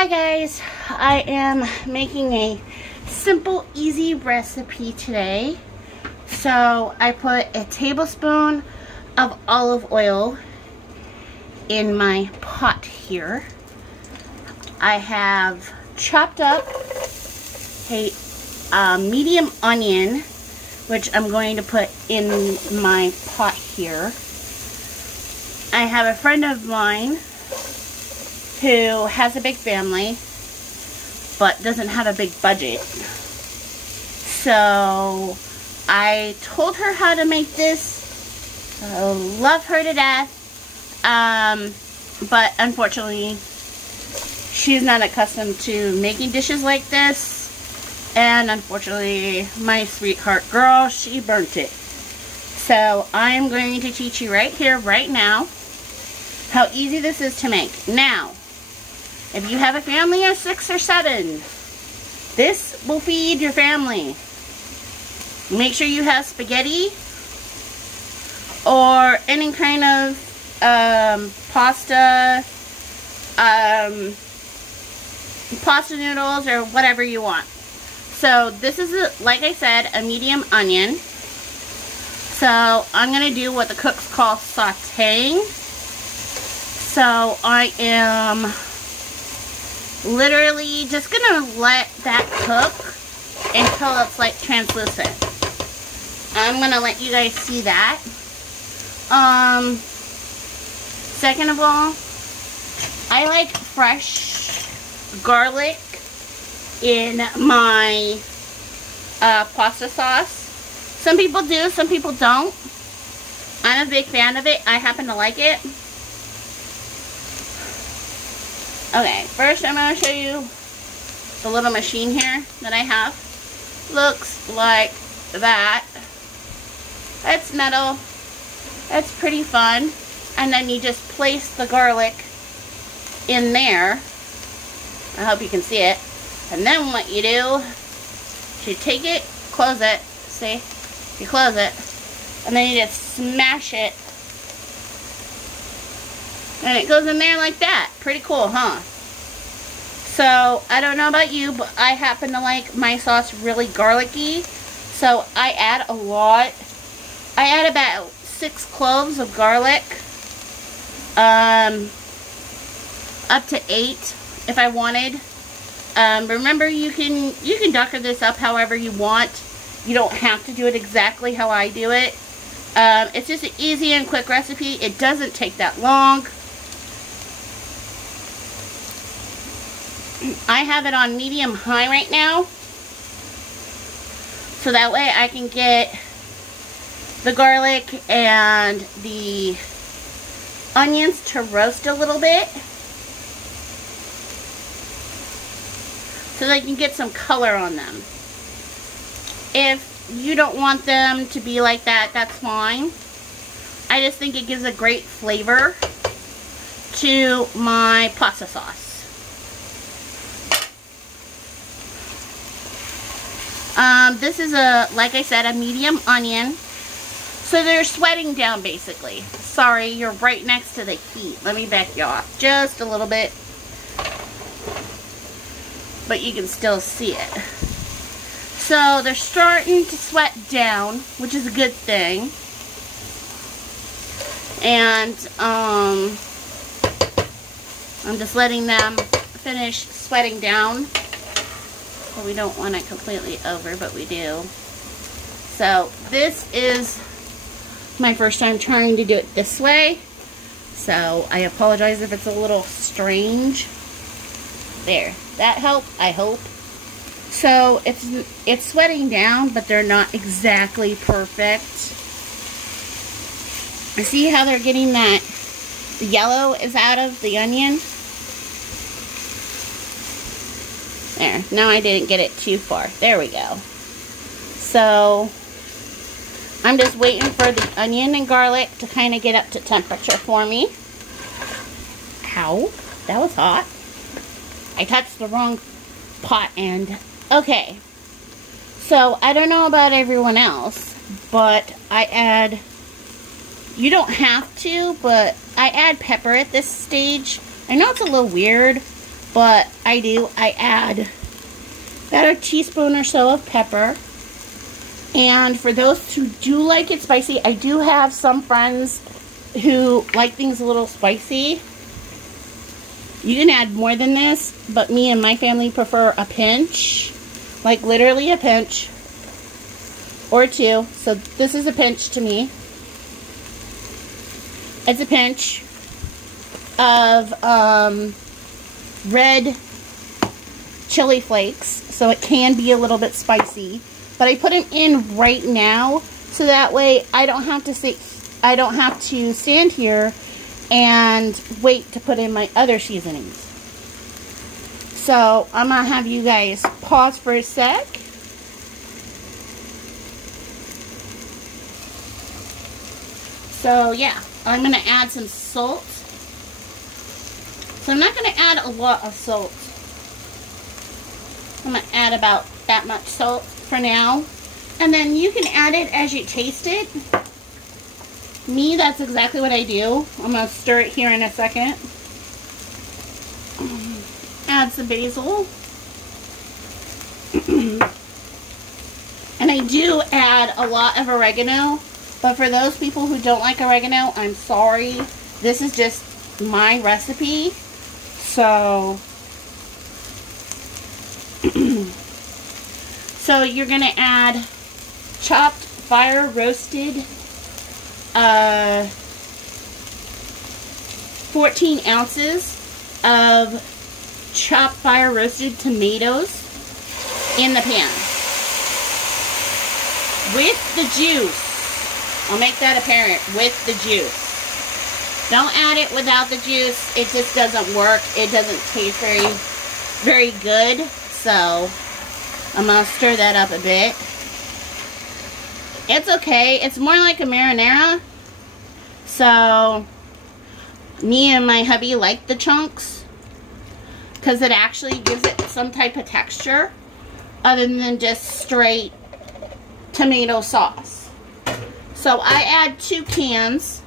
Hi guys, I am making a simple, easy recipe today. So I put a tablespoon of olive oil in my pot here. I have chopped up a medium onion, which I'm going to put in my pot here. I have a friend of mine who has a big family but doesn't have a big budget. So I told her how to make this. I love her to death. But unfortunately, she's not accustomed to making dishes like this. And unfortunately, my sweetheart girl, she burnt it. So I'm going to teach you right here, right now, how easy this is to make. Now, if you have a family of 6 or 7, this will feed your family. Make sure you have spaghetti or any kind of pasta, pasta noodles or whatever you want. So this is, like I said, a medium onion. So I'm going to do what the cooks call sauteing. So I am literally just gonna let that cook until it's like translucent. I'm gonna let you guys see that. Second of all, I like fresh garlic in my pasta sauce. Some people do, some people don't. I'm a big fan of it. I happen to like it. Okay, first I'm going to show you the little machine here that I have. Looks like that. It's metal. It's pretty fun. And then you just place the garlic in there. I hope you can see it. And then what you do is you take it, close it. See? You close it. And then you just smash it. And it goes in there like that. Pretty cool, huh? So, I don't know about you, but I happen to like my sauce really garlicky. So, I add a lot. I add about 6 cloves of garlic. Up to 8 if I wanted. Remember, you can ducker this up however you want. You don't have to do it exactly how I do it. It's just an easy and quick recipe. It doesn't take that long. I have it on medium high right now. So that way I can get the garlic and the onions to roast a little bit. So that you can get some color on them. If you don't want them to be like that, that's fine. I just think it gives a great flavor to my pasta sauce. This is like I said, a medium onion. So they're sweating down basically. Sorry, you're right next to the heat. Let me back you off just a little bit. But you can still see it. So they're starting to sweat down, which is a good thing. And I'm just letting them finish sweating down. Well, we don't want it completely over, but we do. So this is my first time trying to do it this way. So I apologize if it's a little strange. There, that helped, I hope. So it's sweating down, but they're not exactly perfect. See how they're getting that the yellow is out of the onion? There, now I didn't get it too far. There we go. So, I'm just waiting for the onion and garlic to kind of get up to temperature for me. Ow, that was hot. I touched the wrong pot end. Okay, so I don't know about everyone else, but I add, you don't have to, but I add pepper at this stage. I know it's a little weird, but I add about a teaspoon or so of pepper. And for those who do like it spicy, I do have some friends who like things a little spicy. You can add more than this, but me and my family prefer a pinch. Like literally a pinch. Or two. So this is a pinch to me. It's a pinch of red chili flakes. So it can be a little bit spicy. But I put them in right now, so that way I don't have to stand here and wait to put in my other seasonings. So I'm gonna have you guys pause for a sec. So yeah, I'm gonna add some salt. So I'm not gonna add a lot of salt. I'm gonna add about that much salt for now, and then you can add it as you taste it. Me, that's exactly what I do. I'm gonna stir it here in a second. Add some basil. And I do add a lot of oregano, but for those people who don't like oregano, I'm sorry. This is just my recipe. So so you're going to add chopped fire roasted 14 ounces of chopped fire roasted tomatoes in the pan with the juice. I'll make that apparent, with the juice. Don't add it without the juice. It just doesn't work. It doesn't taste very good. So I'm going to stir that up a bit. It's okay. It's more like a marinara. So me and my hubby like the chunks because it actually gives it some type of texture other than just straight tomato sauce. So I add 2 cans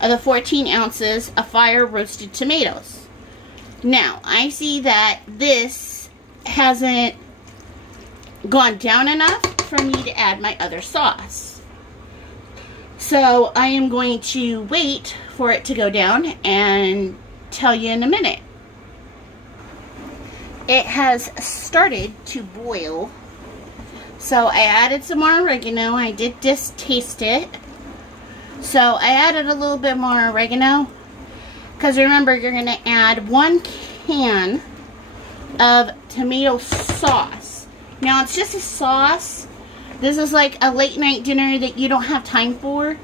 of the 14 ounces of fire roasted tomatoes. Now I see that this hasn't gone down enough for me to add my other sauce. So I am going to wait for it to go down and tell you in a minute. It has started to boil. So I added some more oregano. I did just taste it. So I added a little bit more oregano. Because remember, you're going to add 1 can of tomato sauce. Now it's just a sauce. This is like a late night dinner that you don't have time for.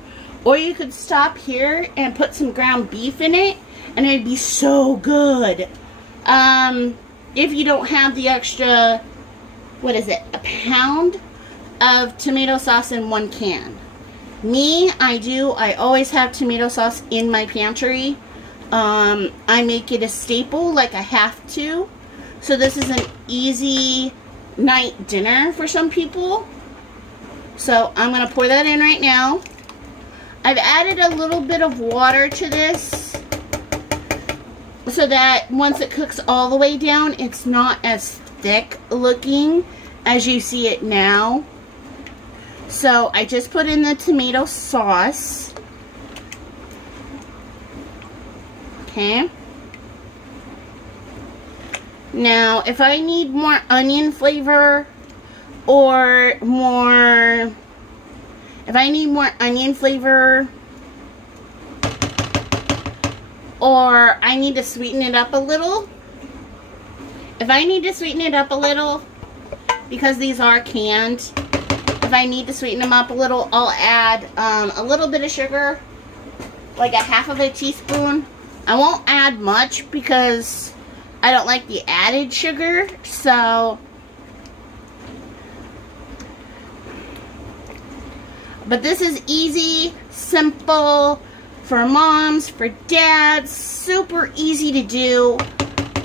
Or you could stop here and put some ground beef in it, and it'd be so good. If you don't have the extra, what is it, a pound of tomato sauce in 1 can. Me, I do. I always have tomato sauce in my pantry. I make it a staple, like I have to. So this is an easy night dinner for some people. So I'm going to pour that in right now. I've added a little bit of water to this so that once it cooks all the way down, it's not as thick looking as you see it now. So I just put in the tomato sauce. Okay. Now, if I need more onion flavor or more, or I need to sweeten it up a little. If I need to sweeten it up a little, because these are canned, if I need to sweeten them up a little, I'll add a little bit of sugar, like a half of a teaspoon. I won't add much because I don't like the added sugar, so. But this is easy, simple, for moms, for dads, super easy to do.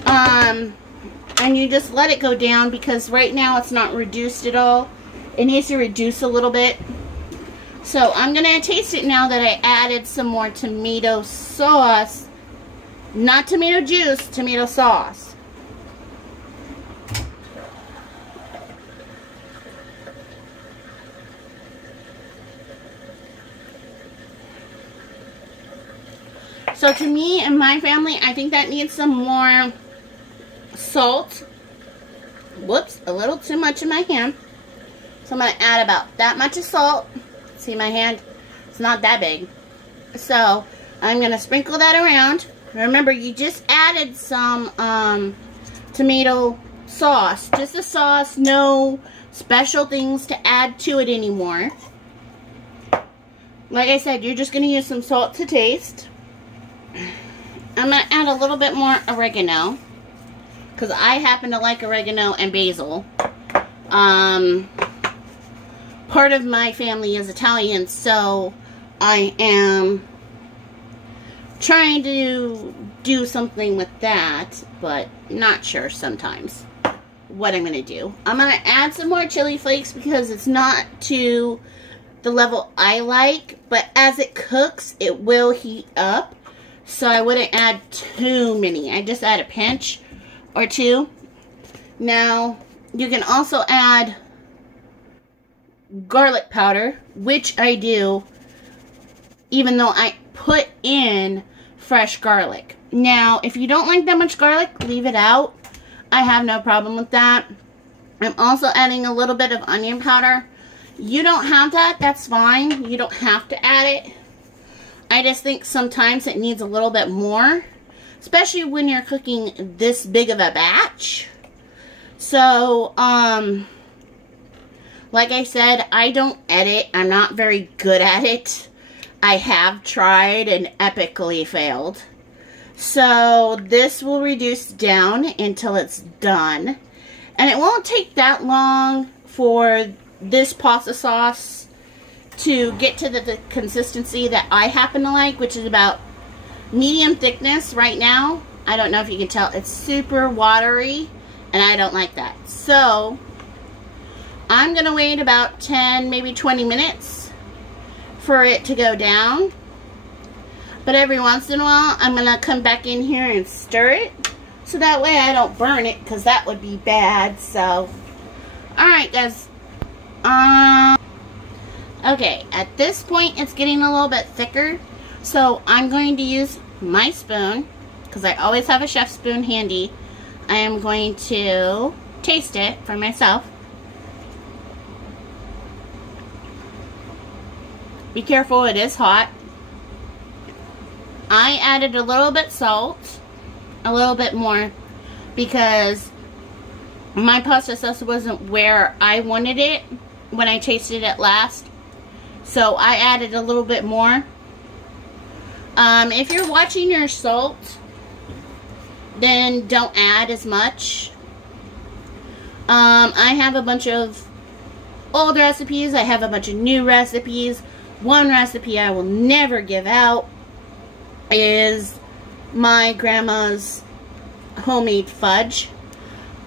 And you just let it go down because right now it's not reduced at all. It needs to reduce a little bit. So I'm going to taste it now that I added some more tomato sauce. Not tomato juice, tomato sauce. So to me and my family, I think that needs some more salt. Whoops, a little too much in my hand. So I'm going to add about that much of salt. See my hand? It's not that big. So I'm going to sprinkle that around. Remember, you just added some tomato sauce. Just a sauce, no special things to add to it anymore. Like I said, you're just going to use some salt to taste. I'm going to add a little bit more oregano, because I happen to like oregano and basil. Part of my family is Italian, so I am trying to do something with that, but not sure sometimes what I'm going to do. I'm going to add some more chili flakes because it's not to the level I like, but as it cooks, it will heat up. So I wouldn't add too many. I just add a pinch or two. Now, you can also add garlic powder, which I do, even though I put in fresh garlic. Now, if you don't like that much garlic, leave it out. I have no problem with that. I'm also adding a little bit of onion powder. You don't have that, that's fine. You don't have to add it. I just think sometimes it needs a little bit more, especially when you're cooking this big of a batch. So, like I said, I don't edit. I'm not very good at it. I have tried and epically failed. So this will reduce down until it's done. And it won't take that long for this pasta sauce to get to the consistency that I happen to like, which is about medium thickness right now. I don't know if you can tell. It's super watery, and I don't like that. So I'm going to wait about 10, maybe 20 minutes for it to go down. But every once in a while, I'm going to come back in here and stir it, so that way I don't burn it, because that would be bad. So, alright guys. Okay, at this point, it's getting a little bit thicker. So I'm going to use my spoon, because I always have a chef spoon handy. I am going to taste it for myself. Be careful, it is hot. I added a little bit salt, a little bit more, because my pasta sauce wasn't where I wanted it when I tasted it last. So I added a little bit more. If you're watching your salt, then don't add as much. I have a bunch of old recipes. I have a bunch of new recipes. One recipe I will never give out is my grandma's homemade fudge.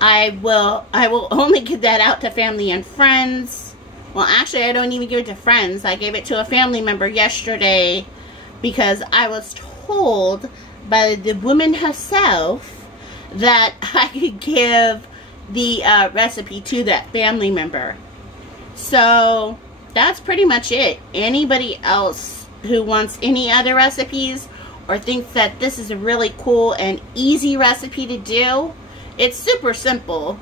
I will only give that out to family and friends. Well, actually, I don't even give it to friends. I gave it to a family member yesterday because I was told by the woman herself that I could give the recipe to that family member. So that's pretty much it. Anybody else who wants any other recipes or thinks that this is a really cool and easy recipe to do, it's super simple.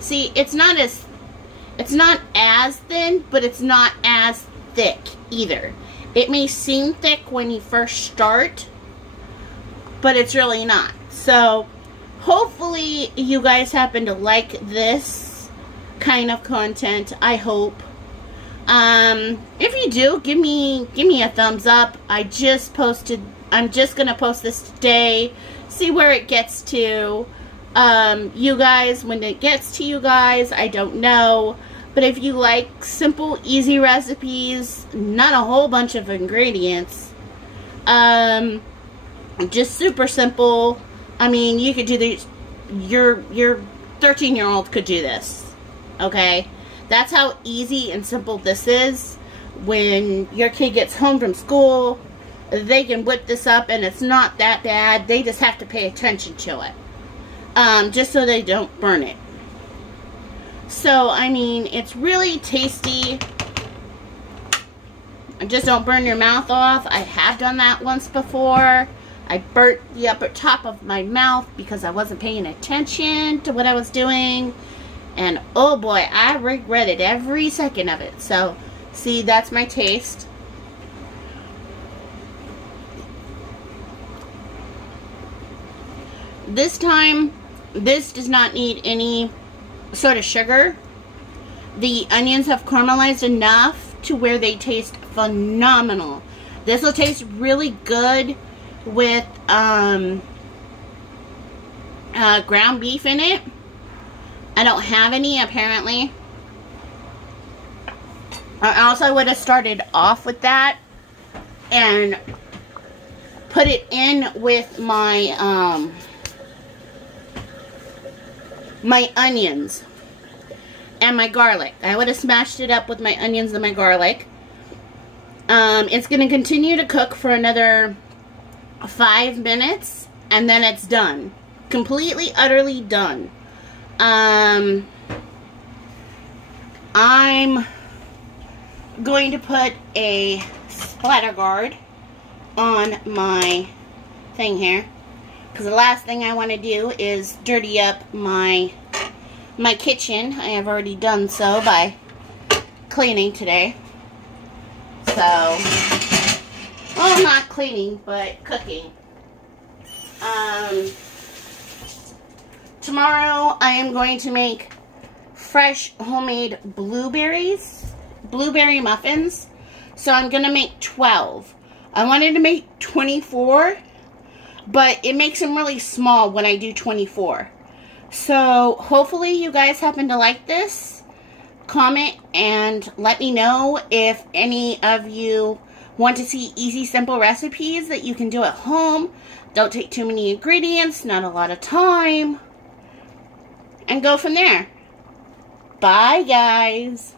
See, it's not as thin, but it's not as thick either. It may seem thick when you first start, but it's really not. So hopefully you guys happen to like this kind of content. I hope. If you do, give me a thumbs up. I'm just gonna post this today, see where it gets to. You guys, when it gets to you guys, I don't know. But if you like simple, easy recipes, not a whole bunch of ingredients, just super simple. I mean, you could do these, your 13-year-old could do this, okay? That's how easy and simple this is. When your kid gets home from school, they can whip this up and it's not that bad. They just have to pay attention to it, just so they don't burn it. So, I mean, it's really tasty. Just don't burn your mouth off. I have done that once before. I burnt the upper top of my mouth because I wasn't paying attention to what I was doing. And oh boy, I regretted every second of it. So, see, that's my taste. This time, this does not need any sort of sugar. The onions have caramelized enough to where they taste phenomenal. This will taste really good with ground beef in it. I don't have any, apparently. I would have started off with that and put it in with my my onions and my garlic. I would have smashed it up with my onions and my garlic. It's going to continue to cook for another 5 minutes, and then it's done. Completely, utterly done. I'm going to put a splatter guard on my thing here, because the last thing I want to do is dirty up my kitchen. I have already done so by cleaning today. So, well, not cleaning, but cooking. Tomorrow I am going to make fresh homemade blueberry muffins. So I'm going to make 12. I wanted to make 24, but it makes them really small when I do 24. So hopefully you guys happen to like this. Comment and let me know if any of you want to see easy, simple recipes that you can do at home. Don't take too many ingredients, not a lot of time. And go from there. Bye, guys.